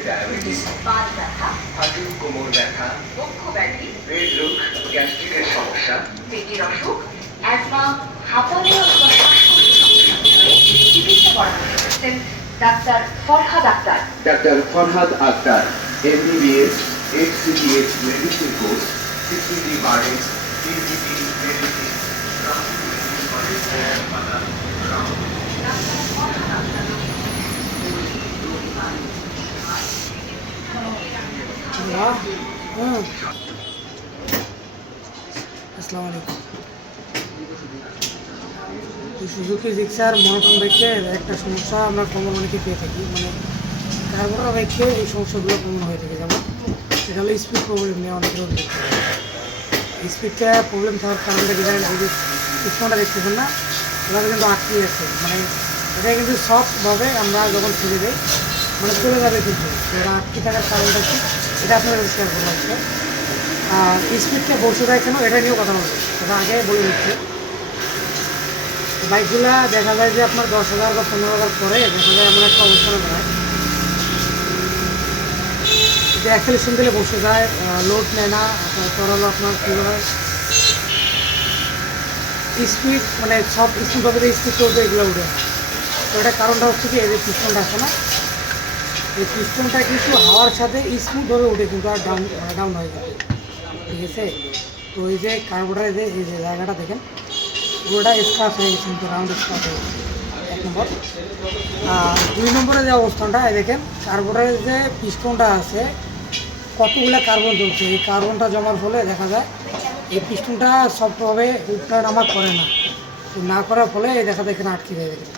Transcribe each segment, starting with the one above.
ব্যথা হাঁটু কোমর ব্যথা বক্ষ ব্যাধি হৃদরোগ গ্যাস্ট্রিকের সমস্যা পেটের অসুখ অ্যাজমা হাঁপানি অথবা শ্বাসকষ্টের সমস্যার চিকিৎসা পরামর্শ দিচ্ছেন doctor Farhad Akhtar. Doctor Farhad Akhtar MBBS HCBS medicine course CCD বারেন্স PGT medicine আসসালামু আলাইকুম সুজুকি জিক্সার মনোটন বাইকে একটা সমস্যা আমরা কমন অনেকে পেয়ে থাকি। মানে কার্বোরা বাইকে এই সমস্যাগুলো কমন হয়ে থাকে। যেমন সেটা হলো স্পিড প্রবলেম নিয়ে অনেকের স্পিডটা প্রবলেম থাকার কারণটা কি জানেন এই যে পিছনটা দেখতেছেন না ওটা কিন্তু আটকে আছে। মানে এটা কিন্তু সফটভাবে আমরা যখন ছেড়ে দিই মানে চলে যাবে কিন্তু। ওরা আটকে থাকার কারণটা কি? এটা আপনাদের শেয়ার করব আজকে আর স্পিডটা বসে দেয় কেন? এটা নিয়েও কথা বলব ওটা আগে বলে দিচ্ছে। বাইকগুলা দেখা যায় যে আপনার দশ হাজার বা পনেরো হাজার পরে দেখা যায় এমন একটা অবস্থানে দাঁড়ায়। যে অ্যাক্সেলেশন দিলে বসে যায় লোড নেয় না, তারপর হলো আপনার কী হয়? স্পিড মানে সব স্পিডভাবে স্পিড চলতে এগুলো উঠে তো এটা কারণটা হচ্ছে কি এদের পিস্টনটা আছে না এই পিস্টনটা কিন্তু হাওয়ার সাথে স্মুথ ধরে উঠে কিন্তু আর ডাউন ডাউন হয়ে যাবে ঠিক আছে? তো এই যে কার্বোটারে যে এই যে জায়গাটা দেখেন, পুরোটা স্ক্রাচ হয়ে গেছে কিন্তু রাউন্ড স্ক্রাচ হয়ে গেছে। এক নম্বর। আর দুই নম্বরে যে অবস্থানটা দেখেন কার্বোটারের যে পিস্টনটা আছে, কতগুলো কার্বন চলছে এই কার্বনটা জমার ফলে দেখা যায়, এই পিস্টনটা সফটভাবে উঠা নামা করে না। না করার ফলে এই দেখা যায় এখানে আটকে দেখেন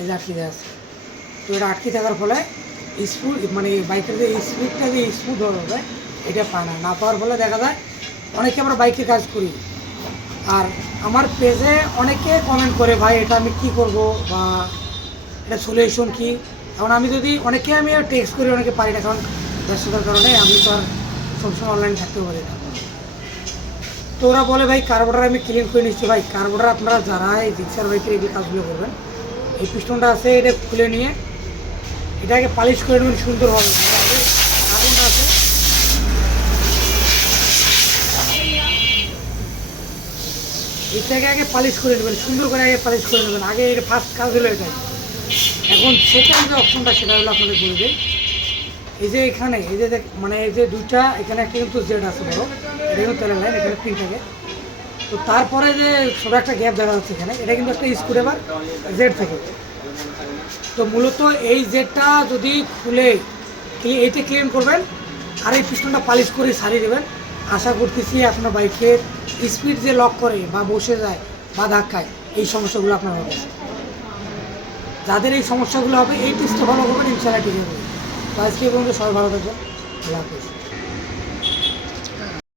এই যে আটকে যায় আছে। তো এটা আটকে থাকার ফলে স্পুড মানে বাইকের যে স্পিডটা যে স্মুথ হবে এটা পায় না। না পাওয়ার ফলে দেখা যায় অনেকে আমরা বাইকে কাজ করি। আর আমার পেজে অনেকে কমেন্ট করে, ভাই, এটা আমি কি করব? বা এটা সলিউশন কি? এখন আমি যদি অনেকে আমি টেক্সট করি, অনেকে পারি না। কারণ ব্যস্ততার কারণে আমি তো আর সবসময় অনলাইন থাকতে পারি না। তো ওরা বলে, ভাই কার্বোটার আমি ক্লিন করে নিচ্ছি। ভাই কার্বোটার আপনারা যারা এই রিক্সার বাইকের এই কাজগুলো করবেন, এই পিস্টনটা আছে, এটা খুলে নিয়ে এটাকে পালিশ করে নেবেন, সুন্দর হবে। কার্বনটা আছে এটাকে আগে পালিশ করে নেবেন, সুন্দর করে আগে পালিশ করে নেবেন। আগে এটা ফার্স্ট কাজ হলো এটাই। এখন সেকেন্ড যে অপশনটা সেটা হলো আপনাদের বলে দিই। এই যে এখানে, এই যে মানে এই যে দুইটা, এখানে একটা কিন্তু জেড আছে বড়। এটা কিন্তু তেলের লাইন এখানে প্রিন্ট থাকে তো তারপরে যে ছোটো একটা গ্যাপ দেখা যাচ্ছে এখানে, এটা কিন্তু একটা স্ক্রুড্রাইভার জেড থাকে। তো মূলত এই জেডটা যদি খুলে এইটা ক্লিন করবেন, আর এই পিস্টনটা পালিশ করে সারিয়ে দেবেন আশা করতেছি আপনার বাইকের স্পিড যে লক করে বা বসে যায় বা ধাক্কায়, এই সমস্যাগুলো আপনার হবে। যাদের এই সমস্যাগুলো হবে, এই টিপসটা ফলো করবেন ইনশাল্লাহ ঠিক হবে আজকে পর্যন্ত সবাই ভালো থাকবেন। আল্লাহ হাফিজ।